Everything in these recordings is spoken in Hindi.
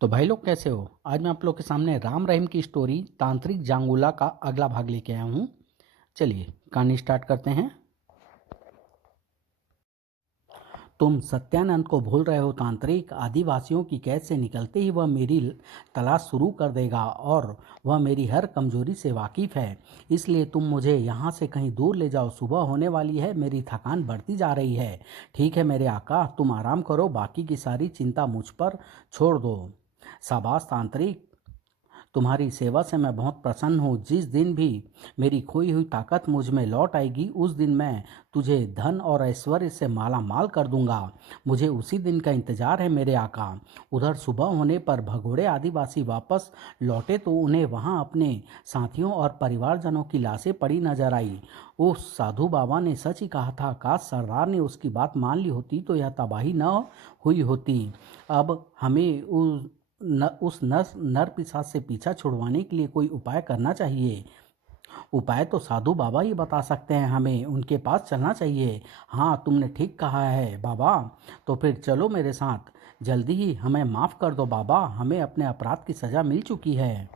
तो भाई लोग कैसे हो। आज मैं आप लोग के सामने राम रहीम की स्टोरी तांत्रिक जांगुला का अगला भाग लेके आया हूँ। चलिए कहानी स्टार्ट करते हैं। तुम सत्यानंद को भूल रहे हो। तांत्रिक आदिवासियों की कैद से निकलते ही वह मेरी तलाश शुरू कर देगा और वह मेरी हर कमजोरी से वाकिफ है। इसलिए तुम मुझे यहाँ से कहीं दूर ले जाओ। सुबह होने वाली है, मेरी थकान बढ़ती जा रही है। ठीक है मेरे आका, तुम आराम करो, बाकी की सारी चिंता मुझ पर छोड़ दो। शाबाश तांत्रिक, तुम्हारी सेवा से मैं बहुत प्रसन्न हूँ। जिस दिन भी मेरी खोई हुई ताकत मुझ में लौट आएगी, उस दिन मैं तुझे धन और ऐश्वर्य से माला माल कर दूंगा। मुझे उसी दिन का इंतजार है मेरे आका। उधर सुबह होने पर भगोड़े आदिवासी वापस लौटे तो उन्हें वहाँ अपने साथियों और परिवारजनों की लाशें पड़ी नजर आई। उस साधु बाबा ने सच ही कहा था। काश सरदार ने उसकी बात मान ली होती तो यह तबाही न हुई होती। अब हमें उस नर पिशाच से पीछा छुड़वाने के लिए कोई उपाय करना चाहिए। उपाय तो साधु बाबा ही बता सकते हैं, हमें उनके पास चलना चाहिए। हाँ तुमने ठीक कहा है बाबा। तो फिर चलो मेरे साथ। जल्दी ही हमें माफ़ कर दो बाबा, हमें अपने अपराध की सज़ा मिल चुकी है।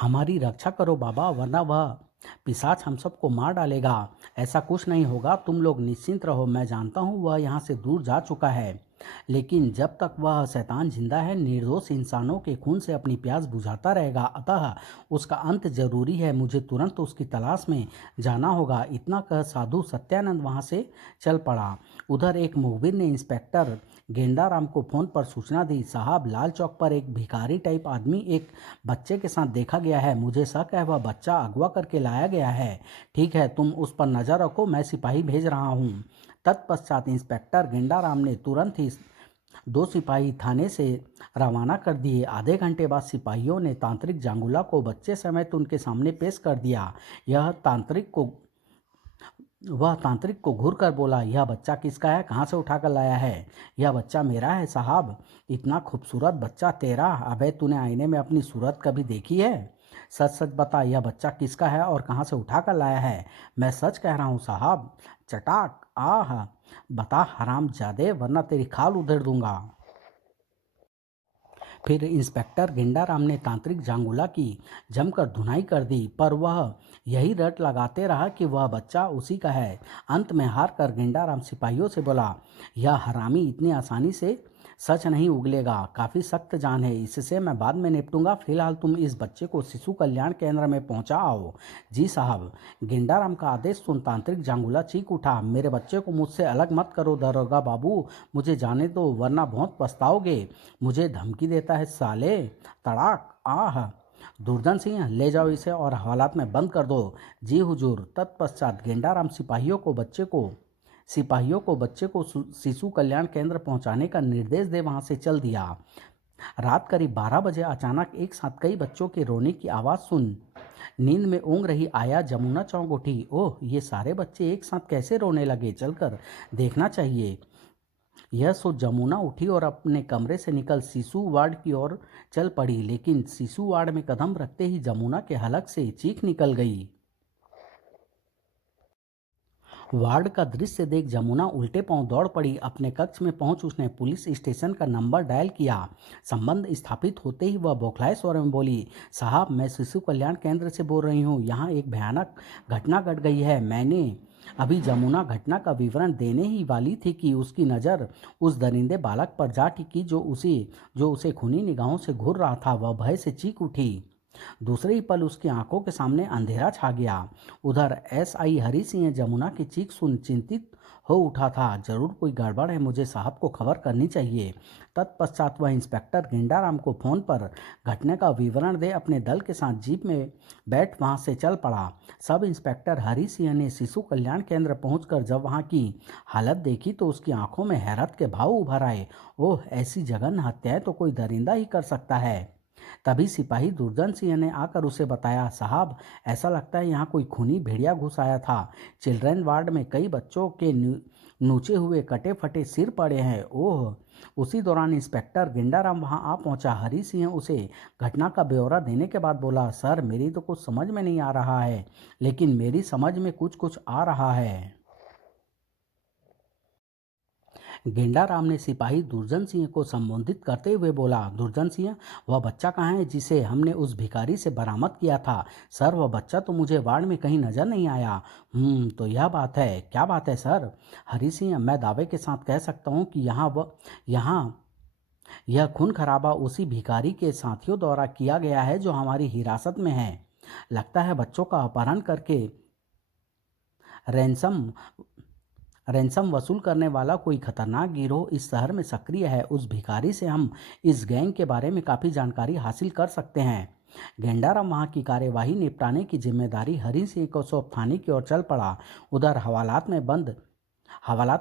हमारी रक्षा करो बाबा, वरना वह पिशाच हम सबको मार डालेगा। ऐसा कुछ नहीं होगा, तुम लोग निश्चिंत रहो। मैं जानता हूँ वह यहाँ से दूर जा चुका है, लेकिन जब तक वह शैतान जिंदा है निर्दोष इंसानों के खून से अपनी प्यास बुझाता रहेगा। अतः उसका अंत जरूरी है। मुझे तुरंत उसकी तलाश में जाना होगा। इतना कह साधु सत्यानंद वहाँ से चल पड़ा। उधर एक मुखबिर ने इंस्पेक्टर गेंडाराम को फोन पर सूचना दी। साहब, लाल चौक पर एक भिखारी टाइप आदमी एक बच्चे के साथ देखा गया है। मुझे शक है वह बच्चा अगवा करके लाया गया है। ठीक है, तुम उस पर नज़र रखो, मैं सिपाही भेज रहा हूँ। तत्पश्चात इंस्पेक्टर गेंडाराम ने तुरंत ही 2 सिपाही थाने से रवाना कर दिए। आधे घंटे बाद सिपाहियों ने तांत्रिक जांगुला को बच्चे समेत उनके सामने पेश कर दिया। यह तांत्रिक को वह तांत्रिक को घूर कर बोला, यह बच्चा किसका है, कहाँ से उठाकर लाया है। यह बच्चा मेरा है साहब। इतना खूबसूरत बच्चा तेरा। अबे तूने आईने में अपनी सूरत कभी देखी है? सच सच बता, यह बच्चा किसका है और कहाँ से उठा कर लाया है? मैं सच कह रहा हूँ साहब। चटाक आह, बता हराम जादे, वरना तेरी खाल उधेड़ दूंगा। फिर इंस्पेक्टर गेंडाराम ने तांत्रिक जांगुला की जमकर धुनाई कर दी, पर वह यही रट लगाते रहा कि वह बच्चा उसी का है। अंत में हार कर गेंडाराम सिपाहियों से बोला, यह हरामी इतनी आसानी से सच नहीं उगलेगा। काफ़ी सख्त जान है, इससे मैं बाद में निपटूंगा। फिलहाल तुम इस बच्चे को शिशु कल्याण केंद्र में पहुंचा आओ। जी साहब। गेंडाराम का आदेश सुन तांत्रिक जांगुला चीख उठा, मेरे बच्चे को मुझसे अलग मत करो दरोगा बाबू, मुझे जाने दो वरना बहुत पछताओगे। मुझे धमकी देता है साले। तड़ाक आह, दुर्जन सिंह, ले जाओ इसे और हवालात में बंद कर दो। जी हुजूर। तत्पश्चात गेंडाराम सिपाहियों को बच्चे को शिशु कल्याण केंद्र पहुंचाने का निर्देश दे वहां से चल दिया। रात करीब 12 बजे अचानक एक साथ कई बच्चों के रोने की आवाज़ सुन नींद में ऊँग रही आया जमुना चौंक उठी। ओह, ये सारे बच्चे एक साथ कैसे रोने लगे, चलकर देखना चाहिए। यह सोच जमुना उठी और अपने कमरे से निकल शिशु वार्ड की ओर चल पड़ी, लेकिन शिशु वार्ड में कदम रखते ही जमुना के हलक से चीख निकल गई। वार्ड का दृश्य देख जमुना उल्टे पांव दौड़ पड़ी। अपने कक्ष में पहुंच उसने पुलिस स्टेशन का नंबर डायल किया। संबंध स्थापित होते ही वह बौखलाए स्वर में बोली, साहब मैं शिशु कल्याण केंद्र से बोल रही हूँ। यहाँ एक भयानक घटना घट गई है। मैंने अभी जमुना घटना का विवरण देने ही वाली थी कि उसकी नज़र उस दरिंदे बालक पर जा टिकी जो उसे खूनी निगाहों से घूर रहा था। वह भय से चीख उठी। दूसरे ही पल उसकी आंखों के सामने अंधेरा छा गया। उधर एसआई हरि सिंह जमुना की चीख सुन चिंतित हो उठा था। जरूर कोई गड़बड़ है, मुझे साहब को खबर करनी चाहिए। तत्पश्चात वह इंस्पेक्टर गेंडाराम को फोन पर घटना का विवरण दे अपने दल के साथ जीप में बैठ वहां से चल पड़ा। सब इंस्पेक्टर हरि सिंह ने शिशु कल्याण केंद्र पहुंचकर जब वहां की हालत देखी तो उसकी आंखों में हैरत के भाव उभर आए। ओह, ऐसी जघन्य हत्याएं तो कोई दरिंदा ही कर सकता है। तभी सिपाही दुर्जन सिंह ने आकर उसे बताया, साहब ऐसा लगता है यहाँ कोई खूनी भेड़िया घुस आया था। चिल्ड्रन वार्ड में कई बच्चों के नूचे हुए कटे फटे सिर पड़े हैं। ओह। उसी दौरान इंस्पेक्टर गेंडाराम वहां आ पहुंचा। हरि सिंह उसे घटना का ब्यौरा देने के बाद बोला, सर मेरी तो कुछ समझ में नहीं आ रहा है, लेकिन मेरी समझ में कुछ कुछ आ रहा है। गेंडा राम ने सिपाही दुर्जन सिंह को संबोधित करते हुए बोला, दुर्जन सिंह, वह बच्चा कहाँ है जिसे हमने उस भिखारी से बरामद किया था? सर, वह बच्चा तो मुझे वार्ड में कहीं नजर नहीं आया। तो यह बात है। क्या बात है सर? हरी सिंह, मैं दावे के साथ कह सकता हूँ कि यहाँ यह खून खराबा उसी भिखारी के साथियों द्वारा किया गया है जो हमारी हिरासत में है। लगता है बच्चों का अपहरण करके रैंसम रैंसम वसूल करने वाला कोई खतरनाक गिरोह इस शहर में सक्रिय है। उस भिखारी से हम इस गैंग के बारे में काफ़ी जानकारी हासिल कर सकते हैं। गेंडाराम वहाँ की कार्यवाही निपटाने की जिम्मेदारी हरि सिंह को सौंप थाने की ओर चल पड़ा। उधर हवालात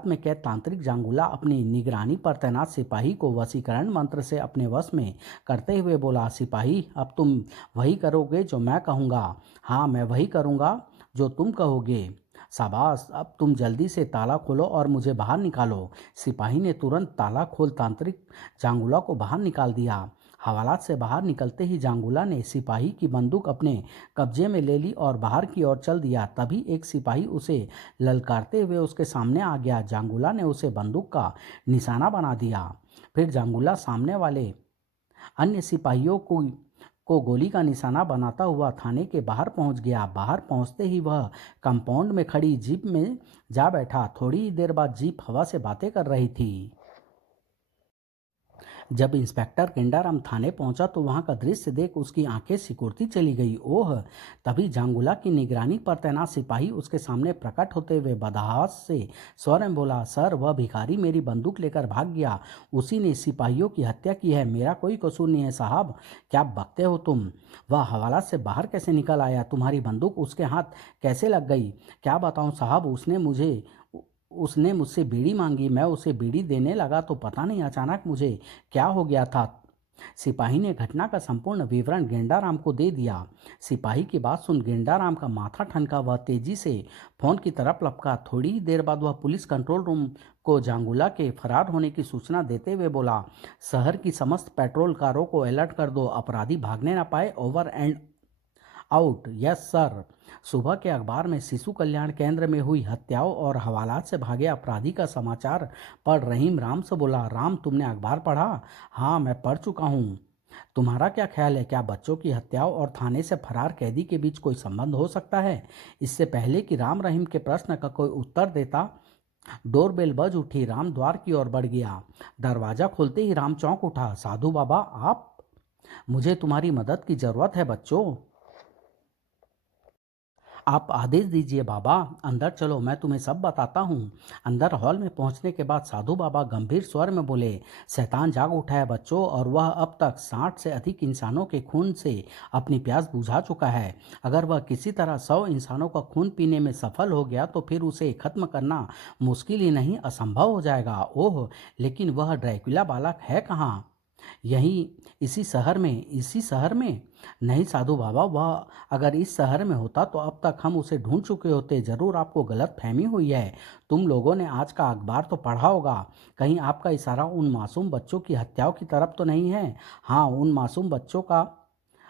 में कैद तांत्रिक जांगुला अपनी निगरानी पर तैनात सिपाही को वशीकरण मंत्र से अपने वश में करते हुए बोला, सिपाही, अब तुम वही करोगे जो मैं कहूँगा। हाँ, मैं वही करूँगा जो तुम कहोगे। शाबाश, अब तुम जल्दी से ताला खोलो और मुझे बाहर निकालो। सिपाही ने तुरंत ताला खोल तांत्रिक जांगुला को बाहर निकाल दिया। हवालात से बाहर निकलते ही जांगुला ने सिपाही की बंदूक अपने कब्जे में ले ली और बाहर की ओर चल दिया। तभी एक सिपाही उसे ललकारते हुए उसके सामने आ गया। जांगुला ने उसे बंदूक का निशाना बना दिया। फिर जांगुला सामने वाले अन्य सिपाहियों को गोली का निशाना बनाता हुआ थाने के बाहर पहुंच गया। बाहर पहुंचते ही वह कंपाउंड में खड़ी जीप में जा बैठा। थोड़ी ही देर बाद जीप हवा से बातें कर रही थी। जब इंस्पेक्टर गेंडाराम थाने पहुंचा तो वहां का दृश्य देख उसकी आंखें सिकुड़ती चली गई। ओह! तभी जांगुला की निगरानी पर तैनात सिपाही उसके सामने प्रकट होते हुए बदहास से स्वर में बोला, सर, वह भिखारी मेरी बंदूक लेकर भाग गया। उसी ने सिपाहियों की हत्या की है। मेरा कोई कसूर नहीं है साहब। क्या बकते हो तुम? वह हवालात से बाहर कैसे निकल आया? तुम्हारी बंदूक उसके हाथ कैसे लग गई? क्या बताऊं साहब, उसने मुझसे बीड़ी मांगी। मैं उसे बीड़ी देने लगा तो पता नहीं अचानक मुझे क्या हो गया था। सिपाही ने घटना का संपूर्ण विवरण गेंडाराम को दे दिया। सिपाही की बात सुन गेंडाराम का माथा ठनका। वह तेजी से फोन की तरफ लपका। थोड़ी ही देर बाद वह पुलिस कंट्रोल रूम को जांगुला के फरार होने की सूचना देते हुए बोला, शहर की समस्त पेट्रोल कारों को अलर्ट कर दो, अपराधी भागने ना पाए। Over and out. Yes sir. सुबह के अखबार में शिशु कल्याण केंद्र में हुई हत्याओं और हवालात से भागे अपराधी का समाचार पढ़ रहीम राम से बोला, राम, तुमने अखबार पढ़ा? हाँ, मैं पढ़ चुका हूँ। तुम्हारा क्या ख्याल है? क्या बच्चों की हत्याओं और थाने से फरार कैदी के बीच कोई संबंध हो सकता है? इससे पहले कि राम रहीम के प्रश्न का कोई उत्तर देता, डोरबेल बज उठी। राम द्वार की ओर बढ़ गया। दरवाजा खोलते ही राम चौंक उठा। साधु बाबा, आप? मुझे तुम्हारी मदद की जरूरत है बच्चों। आप आदेश दीजिए बाबा। अंदर चलो, मैं तुम्हें सब बताता हूँ। अंदर हॉल में पहुँचने के बाद साधु बाबा गंभीर स्वर में बोले, शैतान जाग उठा है बच्चों, और वह अब तक 60 से अधिक इंसानों के खून से अपनी प्यास बुझा चुका है। अगर वह किसी तरह 100 इंसानों का खून पीने में सफल हो गया तो फिर उसे खत्म करना मुश्किल ही नहीं, असंभव हो जाएगा। ओह, लेकिन वह ड्रैकुला बालक है कहाँ? यहीं, इसी शहर में? नहीं साधु बाबा, वह अगर इस शहर में होता तो अब तक हम उसे ढूंढ चुके होते। जरूर आपको गलत फहमी हुई है। तुम लोगों ने आज का अखबार तो पढ़ा होगा। कहीं आपका इशारा उन मासूम बच्चों की हत्याओं की तरफ तो नहीं है? हाँ, उन मासूम बच्चों का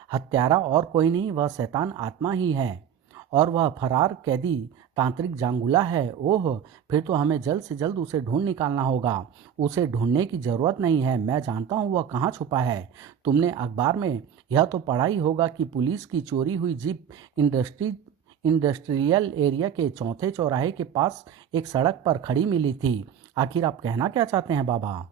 हत्यारा और कोई नहीं, वह शैतान आत्मा ही है। और वह फरार कैदी तांत्रिक जांगुला है। ओह, फिर तो हमें जल्द से जल्द उसे ढूंढ निकालना होगा। उसे ढूंढने की जरूरत नहीं है, मैं जानता हूँ वह कहाँ छुपा है। तुमने अखबार में यह तो पढ़ा ही होगा कि पुलिस की चोरी हुई जीप इंडस्ट्रियल एरिया के चौथे चौराहे के पास एक सड़क पर खड़ी मिली थी। आखिर आप कहना क्या चाहते हैं बाबा?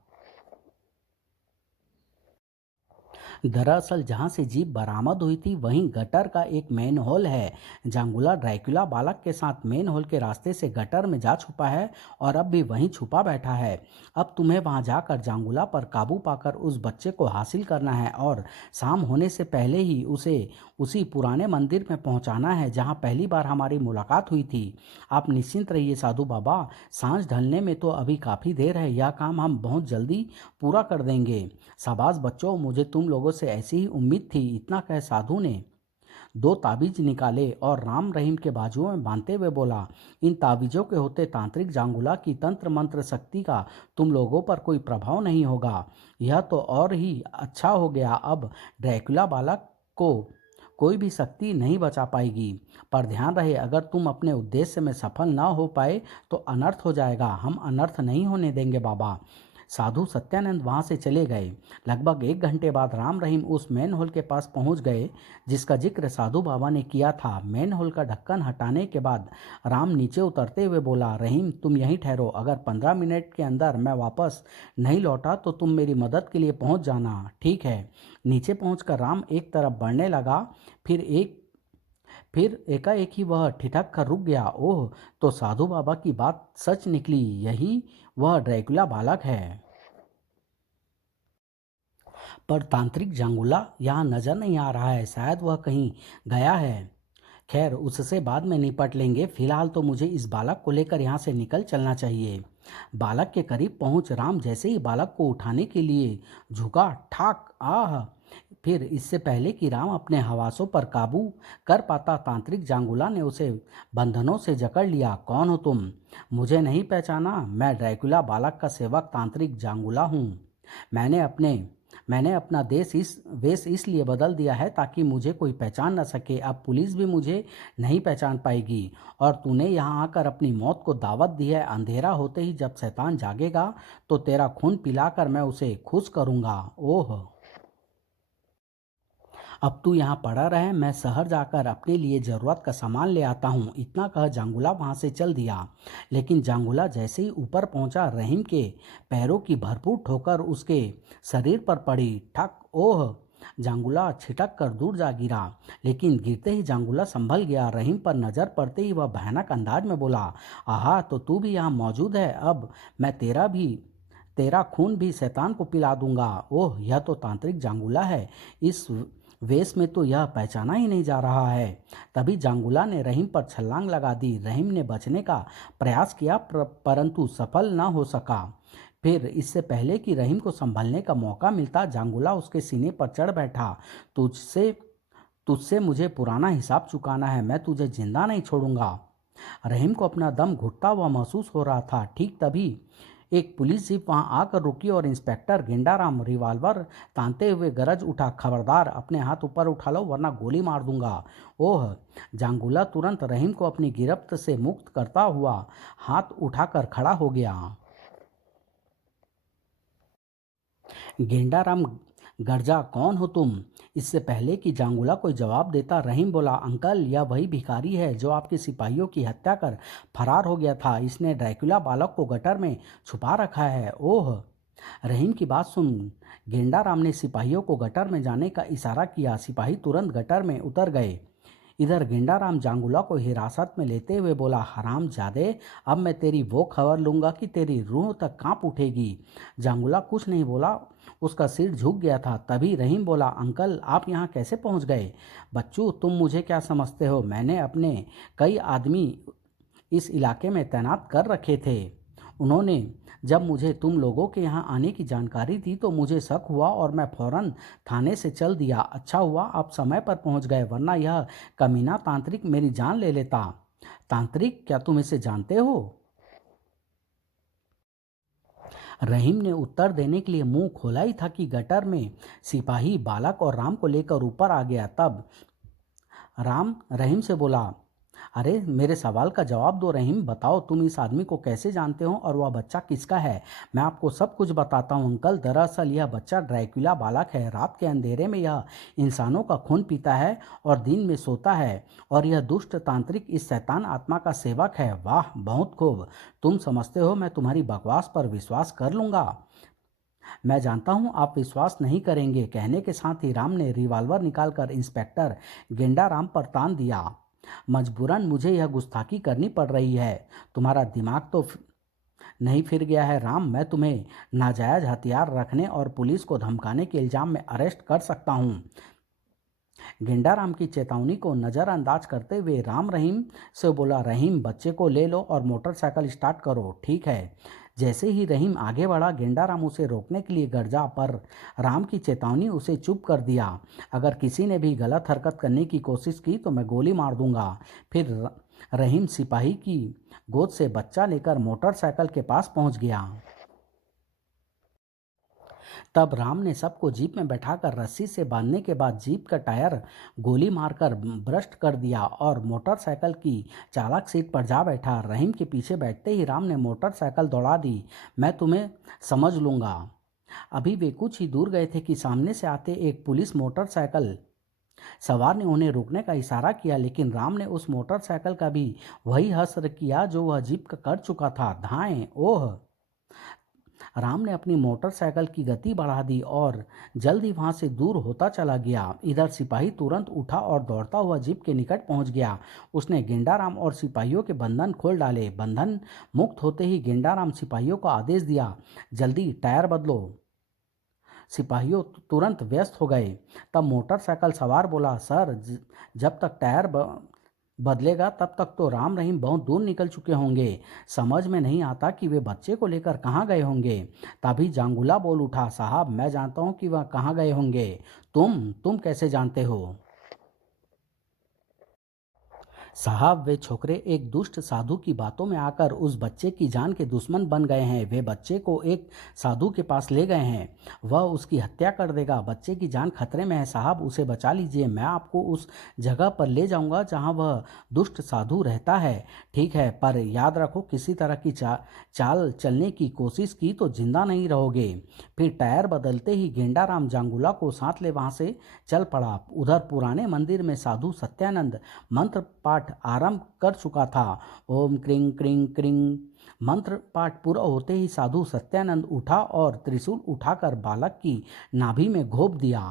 दरअसल जहां से जीप बरामद हुई थी वहीं गटर का एक मेन होल है। जांगुला ड्रैकुला बालक के साथ मेन होल के रास्ते से गटर में जा छुपा है और अब भी वहीं छुपा बैठा है। अब तुम्हें वहां जाकर जांगुला पर काबू पाकर उस बच्चे को हासिल करना है और शाम होने से पहले ही उसे उसी पुराने मंदिर में पहुंचाना है जहां पहली बार हमारी मुलाकात हुई थी। आप निश्चिंत रहिए साधु बाबा, सांझ ढलने में तो अभी काफ़ी देर है। यह काम हम बहुत जल्दी पूरा कर देंगे। शाबाश बच्चों, मुझे तुम लोगों से ऐसी ही उम्मीद थी। इतना कह साधु ने 2 ताबीज निकाले और राम रहीम के बाजुओं में बांधते हुए बोला, इन ताबीजों के होते तांत्रिक जांगुला की तंत्र मंत्र शक्ति का तुम लोगों पर कोई प्रभाव नहीं होगा। यह तो और ही अच्छा हो गया। अब ड्रैकुला बालक को कोई भी शक्ति नहीं बचा पाएगी। पर ध्यान रहे, अगर तुम अपने उद्देश्य में सफल ना हो पाए तो अनर्थ हो जाएगा। हम अनर्थ नहीं होने देंगे बाबा। साधु सत्यानंद वहां से चले गए। लगभग 1 घंटे बाद राम रहीम उस मैन होल के पास पहुंच गए जिसका जिक्र साधु बाबा ने किया था। मैन होल का ढक्कन हटाने के बाद राम नीचे उतरते हुए बोला, रहीम तुम यहीं ठहरो। अगर 15 मिनट के अंदर मैं वापस नहीं लौटा तो तुम मेरी मदद के लिए पहुंच जाना, ठीक है। नीचे पहुंचकर राम एक तरफ बढ़ने लगा। फिर एकाएक ही वह ठिठक कर रुक गया। ओह, तो साधु बाबा की बात सच निकली, यही वह ड्रैकुला बालक है। पर तांत्रिक जांगुला यहाँ नजर नहीं आ रहा है, शायद वह कहीं गया है। खैर, उससे बाद में निपट लेंगे। फिलहाल तो मुझे इस बालक को लेकर यहाँ से निकल चलना चाहिए। बालक के करीब पहुंच राम जैसे ही बालक को उठाने के लिए झुका, ठाक, आह! फिर इससे पहले कि राम अपने हवासों पर काबू कर पाता, तांत्रिक जांगुला ने उसे बंधनों से जकड़ लिया। कौन हो तुम? मुझे नहीं पहचाना? मैं ड्रैकुला बालक का सेवक तांत्रिक जांगुला हूँ। मैंने अपने मैंने अपना वेश इसलिए बदल दिया है ताकि मुझे कोई पहचान न सके। अब पुलिस भी मुझे नहीं पहचान पाएगी। और तूने यहाँ आकर अपनी मौत को दावत दी है। अंधेरा होते ही जब शैतान जागेगा तो तेरा खून पिलाकर मैं उसे खुश करूँगा। ओह, अब तू यहाँ पड़ा रहे, मैं शहर जाकर अपने लिए ज़रूरत का सामान ले आता हूँ। इतना कह जांगुला वहाँ से चल दिया। लेकिन जांगुला जैसे ही ऊपर पहुँचा, रहीम के पैरों की भरपूर ठोकर उसके शरीर पर पड़ी। ठक! ओह! जांगुला छिटक कर दूर जा गिरा। लेकिन गिरते ही जांगुला संभल गया। रहीम पर नजर पड़ते ही वह भयानक अंदाज में बोला, आहा, तो तू भी यहाँ मौजूद है। अब मैं तेरा खून भी शैतान को पिला दूंगा। ओह, यह तो तांत्रिक जांगुला है। इस वेश में तो यह पहचाना ही नहीं जा रहा है। तभी जांगुला ने रहीम पर छलांग लगा दी। रहीम ने बचने का प्रयास किया परंतु सफल न हो सका। फिर इससे पहले कि रहीम को संभलने का मौका मिलता, जांगुला उसके सीने पर चढ़ बैठा। तुझसे तुझसे मुझे पुराना हिसाब चुकाना है। मैं तुझे जिंदा नहीं छोड़ूंगा। रहीम को अपना दम घुटता हुआ महसूस हो रहा था। ठीक तभी एक पुलिस जीप वहां आकर रुकी और इंस्पेक्टर गेंडाराम रिवॉल्वर तानते हुए गरज उठा, खबरदार, अपने हाथ ऊपर उठा लो वरना गोली मार दूंगा। ओह! जांगुला तुरंत रहीम को अपनी गिरफ्त से मुक्त करता हुआ हाथ उठाकर खड़ा हो गया। गेंडाराम गर्जा, कौन हो तुम? इससे पहले कि जांगुला कोई जवाब देता, रहीम बोला, अंकल, यह वही भिखारी है जो आपके सिपाहियों की हत्या कर फरार हो गया था। इसने ड्रैकुला बालक को गटर में छुपा रखा है। ओह! रहीम की बात सुन गेंडाराम ने सिपाहियों को गटर में जाने का इशारा किया। सिपाही तुरंत गटर में उतर गए। इधर गेंडाराम जांगुला को हिरासत में लेते हुए बोला, हरामजादे, अब मैं तेरी वो खबर लूंगा कि तेरी रूह तक कांप उठेगी। जांगुला कुछ नहीं बोला, उसका सिर झुक गया था। तभी रहीम बोला, अंकल, आप यहाँ कैसे पहुँच गए? बच्चू, तुम मुझे क्या समझते हो? मैंने अपने कई आदमी इस इलाके में तैनात कर रखे थे। उन्होंने जब मुझे तुम लोगों के यहाँ आने की जानकारी दी तो मुझे शक हुआ और मैं फौरन थाने से चल दिया। अच्छा हुआ आप समय पर पहुँच गए, वरना यह कमीना तांत्रिक मेरी जान ले लेता। तांत्रिक? क्या तुम इसे जानते हो? रहीम ने उत्तर देने के लिए मुंह खोला ही था कि गटर में सिपाही बालक और राम को लेकर ऊपर आ गया। तब राम रहीम से बोला, अरे मेरे सवाल का जवाब दो रहीम, बताओ तुम इस आदमी को कैसे जानते हो और वह बच्चा किसका है? मैं आपको सब कुछ बताता हूँ अंकल। दरअसल यह बच्चा ड्रैकुला बालक है। रात के अंधेरे में यह इंसानों का खून पीता है और दिन में सोता है। और यह दुष्ट तांत्रिक इस शैतान आत्मा का सेवक है। वाह, बहुत खूब। तुम समझते हो मैं तुम्हारी बकवास पर विश्वास कर लूँगा? मैं जानता हूँ आप विश्वास नहीं करेंगे। कहने के साथ ही राम ने रिवॉल्वर निकालकर इंस्पेक्टर गेंडाराम पर तान दिया। मजबूरन मुझे यह गुस्ताखी करनी पड़ रही है। तुम्हारा दिमाग तो नहीं फिर गया है राम? मैं तुम्हें नाजायज हथियार रखने और पुलिस को धमकाने के इल्जाम में अरेस्ट कर सकता हूँ। गेंडाराम की चेतावनी को नज़रअंदाज करते हुए राम रहीम से बोला, रहीम, बच्चे को ले लो और मोटरसाइकिल स्टार्ट करो, ठीक है? जैसे ही रहीम आगे बढ़ा, गेंडाराम उसे रोकने के लिए गरजा, पर राम की चेतावनी उसे चुप कर दिया। अगर किसी ने भी गलत हरकत करने की कोशिश की तो मैं गोली मार दूंगा। फिर रहीम सिपाही की गोद से बच्चा लेकर मोटरसाइकिल के पास पहुंच गया। तब राम ने सबको जीप में बैठाकर रस्सी से बांधने के बाद जीप का टायर गोली मारकर ब्रस्ट कर दिया और मोटरसाइकिल की चालक सीट पर जा बैठा। रहीम के पीछे बैठते ही राम ने मोटरसाइकिल दौड़ा दी। मैं तुम्हें समझ लूँगा। अभी वे कुछ ही दूर गए थे कि सामने से आते एक पुलिस मोटरसाइकिल सवार ने उन्हें रोकने का इशारा किया, लेकिन राम ने उस मोटरसाइकिल का भी वही हश्र किया जो वह जीप का कर चुका था। धाएं! ओह! राम ने अपनी मोटरसाइकिल की गति बढ़ा दी और जल्द ही वहां से दूर होता चला गया। इधर सिपाही तुरंत उठा और दौड़ता हुआ जीप के निकट पहुंच गया। उसने गेंडाराम और सिपाहियों के बंधन खोल डाले। बंधन मुक्त होते ही गेंडाराम सिपाहियों को आदेश दिया, जल्दी टायर बदलो। सिपाहियों तुरंत व्यस्त हो गए। तब मोटरसाइकिल सवार बोला, सर, जब तक टायर बदलेगा तब तक तो राम रहीम बहुत दूर निकल चुके होंगे। समझ में नहीं आता कि वे बच्चे को लेकर कहाँ गए होंगे। तभी जांगुला बोल उठा, साहब, मैं जानता हूँ कि वह कहाँ गए होंगे। तुम कैसे जानते हो? साहब, वे छोकरे एक दुष्ट साधु की बातों में आकर उस बच्चे की जान के दुश्मन बन गए हैं। वे बच्चे को एक साधु के पास ले गए हैं। वह उसकी हत्या कर देगा। बच्चे की जान खतरे में है साहब, उसे बचा लीजिए। मैं आपको उस जगह पर ले जाऊंगा जहां वह दुष्ट साधु रहता है। ठीक है, पर याद रखो, किसी तरह की चाल चलने की कोशिश की तो जिंदा नहीं रहोगे। फिर टायर बदलते ही गेंडाराम जांगुला को साथ ले वहां से चल पड़ा। उधर पुराने मंदिर में साधु सत्यानंद मंत्र पाठ आरंभ कर चुका था। ओम क्रिंग क्रिंग क्रिंग। मंत्र पाठ पूरा होते ही साधु सत्यानंद उठा और त्रिशूल उठाकर बालक की नाभि में घोंप दिया।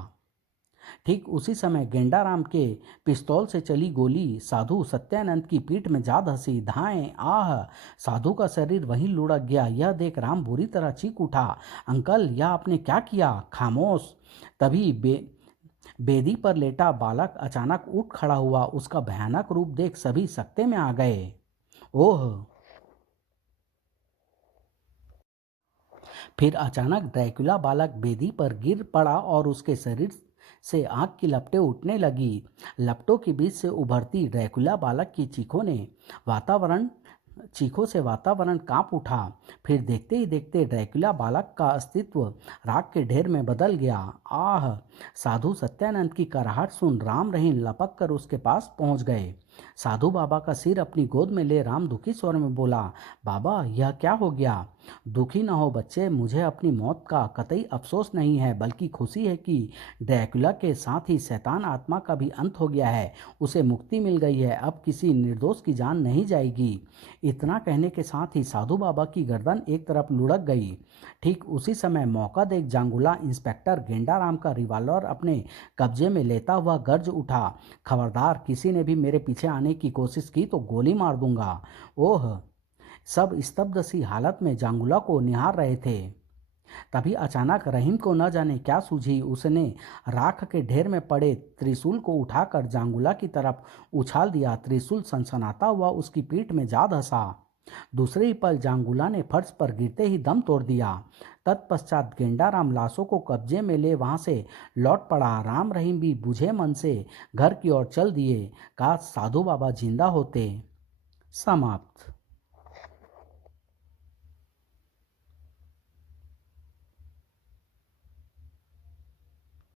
ठीक उसी समय गेंडाराम के पिस्तौल से चली गोली साधु सत्यानंद की पीठ में जा धंसी। धाएं! आह! साधु का शरीर वहीं लुढ़क गया। यह देख राम बुरी तरह चीख उठा, अंकल, यह आपने क्या किया? खामोश! तभी बेदी पर लेटा बालक अचानक उठ खड़ा हुआ। उसका भयानक रूप देख सभी सकते में आ गए। ओह! फिर अचानक ड्रैकुला बालक बेदी पर गिर पड़ा और उसके शरीर से आग की लपटें उठने लगी। लपटों के बीच से उभरती ड्रैकुला बालक की चीखों से वातावरण कांप उठा। फिर देखते ही देखते ड्रैकुला बालक का अस्तित्व राख के ढेर में बदल गया। आह! साधु सत्यानंद की कराहट सुन राम रहीम लपक कर उसके पास पहुंच गए। साधु बाबा का सिर अपनी गोद में ले राम दुखी स्वर में बोला, बाबा, यह क्या हो गया? दुखी न हो बच्चे, मुझे अपनी मौत का कतई अफसोस नहीं है, बल्कि खुशी है कि ड्रैकुला के साथ ही शैतान आत्मा का भी अंत हो गया है। उसे मुक्ति मिल गई है। अब किसी निर्दोष की जान नहीं जाएगी। इतना कहने के साथ ही साधु बाबा की गर्दन एक तरफ लुढ़क गई। ठीक उसी समय मौका देख जांगुला इंस्पेक्टर गेंडाराम का रिवॉल्वर अपने कब्जे में लेता हुआ गर्ज उठा, खबरदार, किसी ने भी मेरे पीछे आने की कोशिश की तो गोली मार दूंगा। ओह! सब स्तब्ध सी हालत में जांगुला को निहार रहे थे। तभी अचानक रहीम को न जाने क्या सूझी। उसने राख के ढेर में पड़े त्रिशूल को उठाकर जांगुला की तरफ उछाल दिया। त्रिशूल सनसनाता हुआ उसकी पीठ में जा धंसा। दूसरे ही पल जांगुला ने फर्श पर गिरते ही दम तोड़ दिया। तत्पश्चात गेंडाराम लाशों को कब्जे में ले वहां से लौट पड़ा। राम रहीम भी बुझे मन से घर की ओर चल दिए। काश साधु बाबा जिंदा होते। समाप्त।